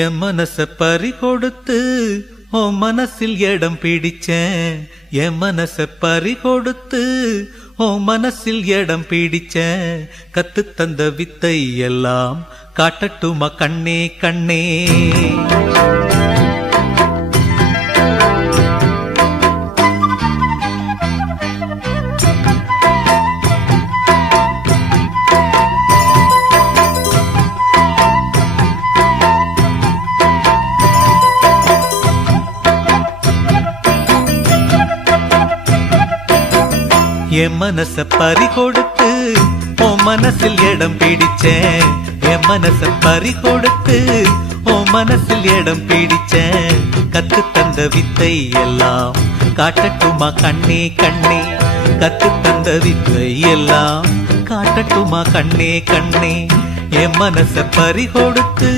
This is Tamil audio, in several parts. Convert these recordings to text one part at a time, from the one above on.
என் மனச பறி கொடுத்து உன் மனசில் இடம் பிடிச்சேன். என் மனச பறி கொடுத்து உன் மனசில் இடம் பிடிச்சேன். கத்து தந்த வித்தை எல்லாம் காட்டட்டுமா கண்ணே கண்ணே. என் மனச பறி கொடுத்து உன் மனசில் இடம் பிடிச்சேன். என் மனச பறி கொடுத்து உன் மனசில் இடம் பிடிச்சேன். கத்து தந்த வித்தை எல்லாம் காட்டட்டுமா கண்ணே கண்ணே. கத்து தந்த வித்தை எல்லாம் காட்டட்டுமா கண்ணே கண்ணே. என் மனச பறி கொடுத்து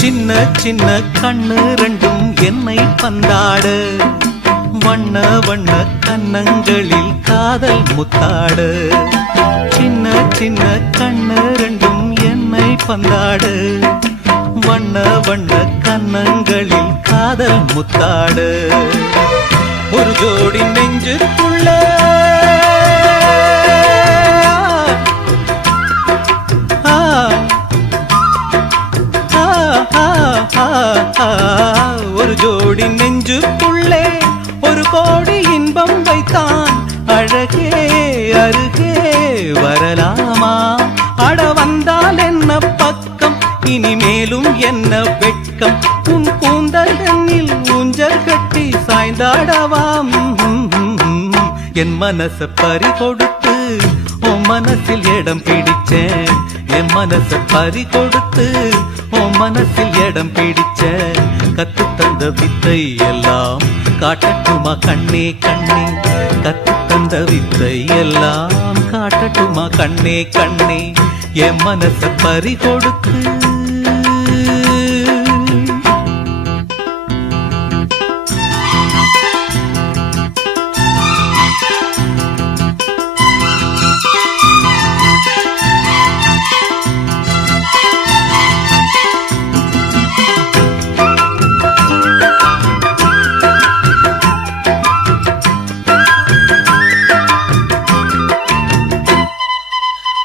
சின்ன சின்ன கண்ணு ரெண்டும் என்னை பந்தாடு. வண்ண வண்ண கன்னங்களில் காதல் முத்தாடு. சின்ன சின்ன கண்ணு ரெண்டும் என்னை பந்தாடு. வண்ண வண்ண கன்னங்களில் காதல் முத்தாடு. ஒரு ஜோடி நெஞ்சுக்குள்ள ஒரு ஜோடி நெஞ்சுக்குள்ளே ஒரு கோடி இன்பம் வைத்தான். அழகே அருகே வரலாமா? அட வந்தால் என்ன பக்கம், இனிமேலும் என்ன வெட்கம். உன் கூந்தல் எண்ணில் ஊஞ்சல் கட்டி சாய்ந்தாடவாம். என் மனச பறி கொடுத்து உன் மனசில் இடம் பிடிச்சேன். என் மனச பறி கொடுத்து உன் மனசில் இடம் பிடிச்சேன். கத்து தந்த வித்தை எல்லாம் காட்டட்டுமா கண்ணே கண்ணே. கத்து தந்த வித்தை எல்லாம் காட்டட்டுமா கண்ணே கண்ணே. என் மனச பறி கொடுத்து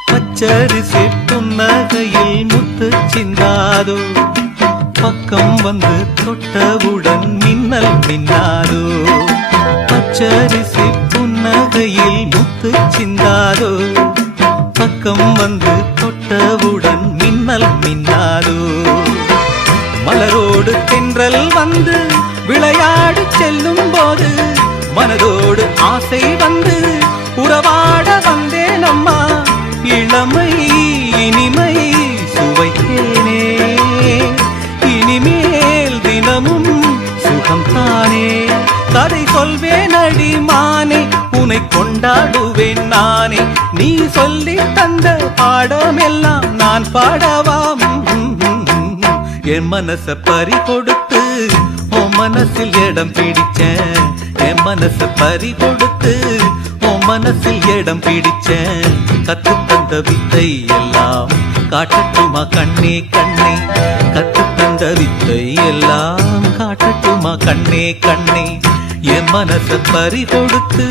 பச்சரிசி புன்னகையில் முத்து சிந்தாதோ. பக்கம் வந்து தொட்டவுடன் மின்னல் மின்னாதோ. பச்சரிசி புன்னகையில் முத்து சிந்தாதோ. பக்கம் வந்து தொட்டவுடன் மின்னல் மின்னாதோ. மலரோடு தென்றல் வந்து விளையாடி செல்லும் போது மனதோடு ஆசை வந்து உறவாட வந்தேன் அம்மா. இளமை இனிமை சுவைத்தேனே, இனிமேல் தினமும் சுகம் தானே. கதை சொல்வேன் அடிமானே, உன்னை கொண்டாடுவேன் நானே. நீ சொல்லி தந்த பாடமெல்லாம் நான் பாடவாம். என் மனச பறி கொடுத்து உன் மனசில் இடம் பிடிச்சேன். என் மனச பறி கொடுத்து உன் மனசில் இடம் பிடிச்சேன். கத்து தந்த வித்தை எல்லாம் காட்டட்டுமா கண்ணே கண்ணே. கத்து தந்த வித்தை எல்லாம் காட்டட்டுமா கண்ணே கண்ணே. என் மனச பறி கொடுத்து